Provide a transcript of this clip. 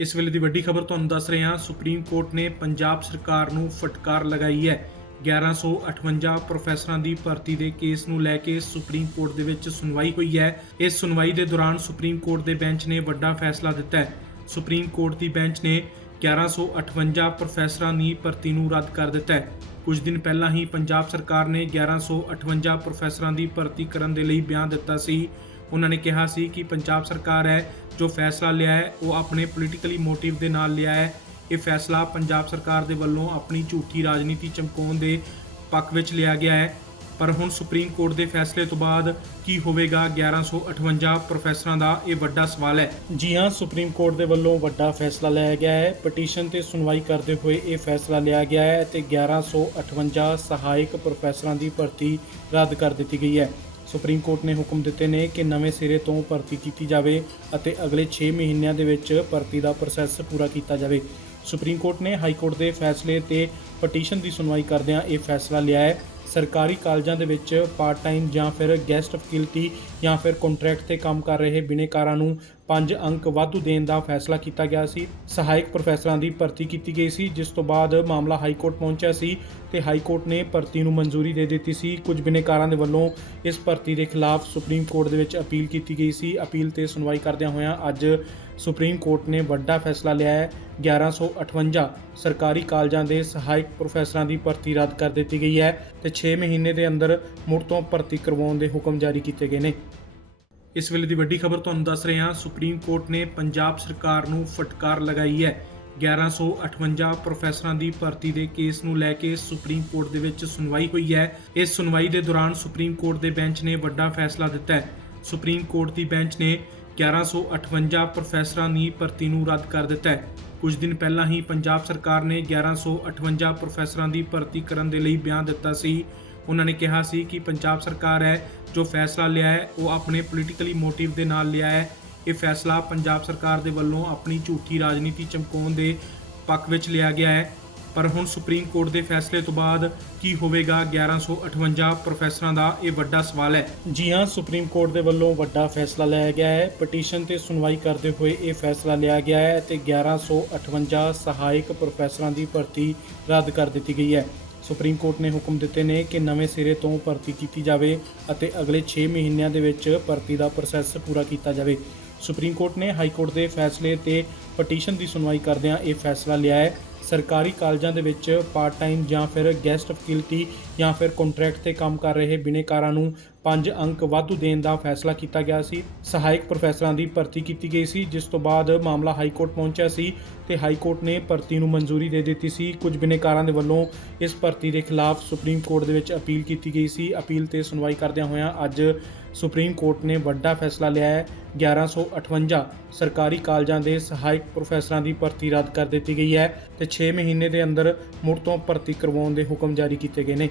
ਇਸ ਵੇਲੇ ਦੀ ਵੱਡੀ ਖਬਰ ਤੁਹਾਨੂੰ ਦੱਸ ਰਹੇ ਹਾਂ, ਸੁਪਰੀਮ ਕੋਰਟ ਨੇ ਪੰਜਾਬ ਸਰਕਾਰ ਨੂੰ ਫਟਕਾਰ ਲਗਾਈ ਹੈ। 1158 ਪ੍ਰੋਫੈਸਰਾਂ ਦੀ ਭਰਤੀ ਦੇ ਕੇਸ ਨੂੰ ਲੈ ਕੇ ਸੁਪਰੀਮ ਕੋਰਟ ਦੇ ਵਿੱਚ ਸੁਣਵਾਈ ਹੋਈ ਹੈ। ਇਸ ਸੁਣਵਾਈ ਦੇ ਦੌਰਾਨ ਸੁਪਰੀਮ ਕੋਰਟ ਦੇ ਬੈਂਚ ਨੇ ਵੱਡਾ ਫੈਸਲਾ ਦਿੱਤਾ ਹੈ। ਸੁਪਰੀਮ ਕੋਰਟ ਦੀ ਬੈਂਚ ਨੇ 1158 ਪ੍ਰੋਫੈਸਰਾਂ ਦੀ ਭਰਤੀ ਨੂੰ ਰੱਦ ਕਰ ਦਿੱਤਾ ਹੈ। ਕੁਝ ਦਿਨ ਪਹਿਲਾਂ ਹੀ ਪੰਜਾਬ ਸਰਕਾਰ ਨੇ 1158 ਪ੍ਰੋਫੈਸਰਾਂ ਦੀ ਭਰਤੀ ਕਰਨ ਦੇ ਲਈ ਬਿਆਨ ਦਿੱਤਾ ਸੀ। ਉਹਨਾਂ ਨੇ ਕਿਹਾ ਸੀ ਕਿ ਪੰਜਾਬ ਸਰਕਾਰ ਹੈ ਜੋ ਫੈਸਲਾ ਲਿਆ ਹੈ, ਉਹ ਆਪਣੇ ਪੋਲੀਟੀਕਲੀ ਮੋਟਿਵ ਦੇ ਨਾਲ ਲਿਆ ਹੈ। ਇਹ ਫੈਸਲਾ ਪੰਜਾਬ ਸਰਕਾਰ ਦੇ ਵੱਲੋਂ ਆਪਣੀ ਝੂਠੀ ਰਾਜਨੀਤੀ ਚਮਕਾਉਣ ਦੇ ਪੱਖ ਵਿੱਚ ਲਿਆ ਗਿਆ ਹੈ। ਪਰ ਹੁਣ ਸੁਪਰੀਮ ਕੋਰਟ ਦੇ ਫੈਸਲੇ ਤੋਂ ਬਾਅਦ ਕੀ ਹੋਵੇਗਾ? 1158 ਪ੍ਰੋਫੈਸਰਾਂ ਦਾ ਇਹ ਵੱਡਾ ਸਵਾਲ ਹੈ। ਜੀ ਹਾਂ, ਸੁਪਰੀਮ ਕੋਰਟ ਦੇ ਵੱਲੋਂ ਵੱਡਾ ਫੈਸਲਾ ਲਿਆ ਗਿਆ ਹੈ। ਪਟੀਸ਼ਨ ਤੇ ਸੁਣਵਾਈ ਕਰਦੇ ਹੋਏ ਇਹ ਫੈਸਲਾ ਲਿਆ ਗਿਆ ਹੈ ਤੇ 1158 ਸਹਾਇਕ ਪ੍ਰੋਫੈਸਰਾਂ ਦੀ ਭਰਤੀ ਰੱਦ ਕਰ ਦਿੱਤੀ ਗਈ ਹੈ। ਸੁਪਰੀਮ ਕੋਰਟ ਨੇ ਹੁਕਮ ਦਿੱਤੇ ਨੇ ਕਿ ਨਵੇਂ ਸਿਰੇ ਤੋਂ ਭਰਤੀ ਕੀਤੀ ਜਾਵੇ ਅਤੇ ਅਗਲੇ 6 ਮਹੀਨਿਆਂ ਦੇ ਵਿੱਚ ਭਰਤੀ ਦਾ ਪ੍ਰੋਸੈਸ ਪੂਰਾ ਕੀਤਾ ਜਾਵੇ। ਸੁਪਰੀਮ ਕੋਰਟ ਨੇ ਹਾਈ ਕੋਰਟ ਦੇ ਫੈਸਲੇ ਤੇ ਪਟੀਸ਼ਨ ਦੀ ਸੁਣਵਾਈ ਕਰਦਿਆਂ ਇਹ ਫੈਸਲਾ ਲਿਆ ਹੈ। ਸਰਕਾਰੀ ਕਾਲਜਾਂ ਦੇ ਵਿੱਚ ਪਾਰਟ ਟਾਈਮ ਜਾਂ ਫਿਰ ਗੈਸਟ ਫੈਕਲਟੀ ਜਾਂ ਫਿਰ ਕੰਟਰੈਕਟ ਤੇ ਕੰਮ ਕਰ ਰਹੇ ਬਿਨੇਕਾਰਾਂ ਨੂੰ 5 ਅੰਕ ਵਾਧੂ ਦੇਣ ਦਾ ਫੈਸਲਾ ਕੀਤਾ ਗਿਆ ਸੀ। ਸਹਾਇਕ ਪ੍ਰੋਫੈਸਰਾਂ ਦੀ ਭਰਤੀ ਕੀਤੀ ਗਈ ਸੀ, ਜਿਸ ਤੋਂ ਬਾਅਦ ਮਾਮਲਾ ਹਾਈ ਕੋਰਟ ਪਹੁੰਚਿਆ ਸੀ ਤੇ ਹਾਈ ਕੋਰਟ ਨੇ ਭਰਤੀ ਨੂੰ ਮਨਜ਼ੂਰੀ ਦੇ ਦਿੱਤੀ ਸੀ। ਕੁਝ ਬਿਨੇਕਾਰਾਂ ਦੇ ਵੱਲੋਂ ਇਸ ਭਰਤੀ ਦੇ ਖਿਲਾਫ ਸੁਪਰੀਮ ਕੋਰਟ ਦੇ ਵਿੱਚ ਅਪੀਲ ਕੀਤੀ ਗਈ ਸੀ। ਅਪੀਲ ਤੇ ਸੁਣਵਾਈ ਕਰਦਿਆਂ ਹੋਇਆਂ ਅੱਜ ਸੁਪਰੀਮ ਕੋਰਟ ਨੇ ਵੱਡਾ ਫੈਸਲਾ ਲਿਆ ਹੈ। 1158 ਸਰਕਾਰੀ ਕਾਲਜਾਂ ਦੇ ਸਹਾਇਕ ਪ੍ਰੋਫੈਸਰਾਂ ਦੀ ਭਰਤੀ ਰੱਦ ਕਰ ਦਿੱਤੀ ਗਈ ਹੈ ਤੇ 6 ਮਹੀਨੇ ਦੇ ਅੰਦਰ ਮੁੜ ਤੋਂ ਭਰਤੀ ਕਰਵਾਉਣ ਦੇ ਹੁਕਮ ਜਾਰੀ ਕੀਤੇ ਗਏ ਨੇ। ਇਸ ਵੇਲੇ ਦੀ ਵੱਡੀ ਖਬਰ ਤੁਹਾਨੂੰ ਦੱਸ ਰਹੇ ਹਾਂ, ਸੁਪਰੀਮ ਕੋਰਟ ਨੇ ਪੰਜਾਬ ਸਰਕਾਰ ਨੂੰ ਫਟਕਾਰ ਲਗਾਈ ਹੈ। 1158 ਪ੍ਰੋਫੈਸਰਾਂ ਦੀ ਭਰਤੀ ਦੇ ਕੇਸ ਨੂੰ ਲੈ ਕੇ ਸੁਪਰੀਮ ਕੋਰਟ ਦੇ ਵਿੱਚ ਸੁਣਵਾਈ ਹੋਈ ਹੈ। ਇਸ ਸੁਣਵਾਈ ਦੇ ਦੌਰਾਨ ਸੁਪਰੀਮ ਕੋਰਟ ਦੇ ਬੈਂਚ ਨੇ ਵੱਡਾ ਫੈਸਲਾ ਦਿੱਤਾ ਹੈ। ਸੁਪਰੀਮ ਕੋਰਟ ਦੀ ਬੈਂਚ ਨੇ 1158 ਪ੍ਰੋਫੈਸਰਾਂ ਦੀ ਭਰਤੀ ਨੂੰ ਰੱਦ ਕਰ ਦਿੱਤਾ ਹੈ। ਕੁਝ ਦਿਨ ਪਹਿਲਾਂ ਹੀ ਪੰਜਾਬ ਸਰਕਾਰ ਨੇ 1158 ਪ੍ਰੋਫੈਸਰਾਂ ਦੀ ਭਰਤੀ ਕਰਨ ਦੇ ਲਈ ਬਿਆਨ ਦਿੱਤਾ ਸੀ। ਉਹਨਾਂ ਨੇ ਕਿਹਾ ਸੀ ਕਿ ਪੰਜਾਬ ਸਰਕਾਰ ਹੈ, ਜੋ ਫੈਸਲਾ ਲਿਆ ਹੈ, ਉਹ ਆਪਣੇ ਪੋਲੀਟੀਕਲੀ ਮੋਟਿਵ ਦੇ ਨਾਲ ਲਿਆ ਹੈ। ਇਹ ਫੈਸਲਾ ਪੰਜਾਬ ਸਰਕਾਰ ਦੇ ਵੱਲੋਂ ਆਪਣੀ ਝੂਠੀ ਰਾਜਨੀਤੀ ਚਮਕਾਉਣ ਦੇ ਪੱਖ ਵਿੱਚ ਲਿਆ ਗਿਆ ਹੈ। ਪਰ ਹੁਣ ਸੁਪਰੀਮ ਕੋਰਟ ਦੇ ਫੈਸਲੇ ਤੋਂ ਬਾਅਦ ਕੀ ਹੋਵੇਗਾ? 1158 ਪ੍ਰੋਫੈਸਰਾਂ ਦਾ ਇਹ ਵੱਡਾ ਸਵਾਲ ਹੈ। ਜੀ ਹਾਂ, ਸੁਪਰੀਮ ਕੋਰਟ ਦੇ ਵੱਲੋਂ ਵੱਡਾ ਫੈਸਲਾ ਲਿਆ ਗਿਆ ਹੈ। ਪਟੀਸ਼ਨ ਤੇ ਸੁਣਵਾਈ ਕਰਦੇ ਹੋਏ ਇਹ ਫੈਸਲਾ ਲਿਆ ਗਿਆ ਹੈ ਤੇ 1158 ਸਹਾਇਕ ਪ੍ਰੋਫੈਸਰਾਂ ਦੀ ਭਰਤੀ ਰੱਦ ਕਰ ਦਿੱਤੀ ਗਈ ਹੈ। ਸੁਪਰੀਮ ਕੋਰਟ ਨੇ ਹੁਕਮ ਦਿੱਤੇ ਨੇ ਕਿ ਨਵੇਂ ਸਿਰੇ ਤੋਂ ਭਰਤੀ ਕੀਤੀ ਜਾਵੇ ਅਤੇ ਅਗਲੇ 6 ਮਹੀਨਿਆਂ ਦੇ ਵਿੱਚ ਭਰਤੀ ਦਾ ਪ੍ਰੋਸੈਸ ਪੂਰਾ ਕੀਤਾ ਜਾਵੇ। ਸੁਪਰੀਮ ਕੋਰਟ ਨੇ ਹਾਈ ਕੋਰਟ ਦੇ ਫੈਸਲੇ ਤੇ ਪਟੀਸ਼ਨ ਦੀ ਸੁਣਵਾਈ ਕਰਦਿਆਂ ਇਹ ਫੈਸਲਾ ਲਿਆ ਹੈ। ਸਰਕਾਰੀ ਕਾਲਜਾਂ ਦੇ ਵਿੱਚ ਪਾਰਟ ਟਾਈਮ ਜਾਂ ਫਿਰ ਗੈਸਟ ਫੈਕਲਟੀ ਜਾਂ ਫਿਰ ਕੰਟਰੈਕਟ ਤੇ ਕੰਮ ਕਰ ਰਹੇ ਬਿਨੇਕਾਰਾਂ ਨੂੰ 5 ਅੰਕ ਵਾਧੂ ਦੇਣ ਦਾ ਫੈਸਲਾ ਕੀਤਾ ਗਿਆ ਸੀ। ਸਹਾਇਕ ਪ੍ਰੋਫੈਸਰਾਂ ਦੀ ਭਰਤੀ ਕੀਤੀ ਗਈ ਸੀ, ਜਿਸ ਤੋਂ ਬਾਅਦ ਮਾਮਲਾ ਹਾਈ ਕੋਰਟ ਪਹੁੰਚਿਆ ਸੀ ਤੇ ਹਾਈ ਕੋਰਟ ਨੇ ਭਰਤੀ ਨੂੰ ਮਨਜ਼ੂਰੀ ਦੇ ਦਿੱਤੀ ਸੀ। ਕੁਝ ਬਿਨੇਕਾਰਾਂ ਦੇ ਵੱਲੋਂ ਇਸ ਭਰਤੀ ਦੇ ਖਿਲਾਫ ਸੁਪਰੀਮ ਕੋਰਟ ਦੇ ਵਿੱਚ ਅਪੀਲ ਕੀਤੀ ਗਈ ਸੀ। ਅਪੀਲ ਤੇ ਸੁਣਵਾਈ ਕਰਦਿਆਂ ਹੋਇਆਂ ਅੱਜ ਸੁਪਰੀਮ ਕੋਰਟ ਨੇ ਵੱਡਾ ਫੈਸਲਾ ਲਿਆ ਹੈ। 1158 ਸਰਕਾਰੀ ਕਾਲਜਾਂ ਦੇ ਸਹਾਇਕ ਪ੍ਰੋਫੈਸਰਾਂ ਦੀ ਭਰਤੀ ਰੱਦ ਕਰ ਦਿੱਤੀ ਗਈ ਹੈ ਤੇ 6 ਮਹੀਨੇ ਦੇ ਅੰਦਰ ਮੁੜ ਤੋਂ ਭਰਤੀ ਕਰਵਾਉਣ ਦੇ ਹੁਕਮ ਜਾਰੀ ਕੀਤੇ ਗਏ ਨੇ।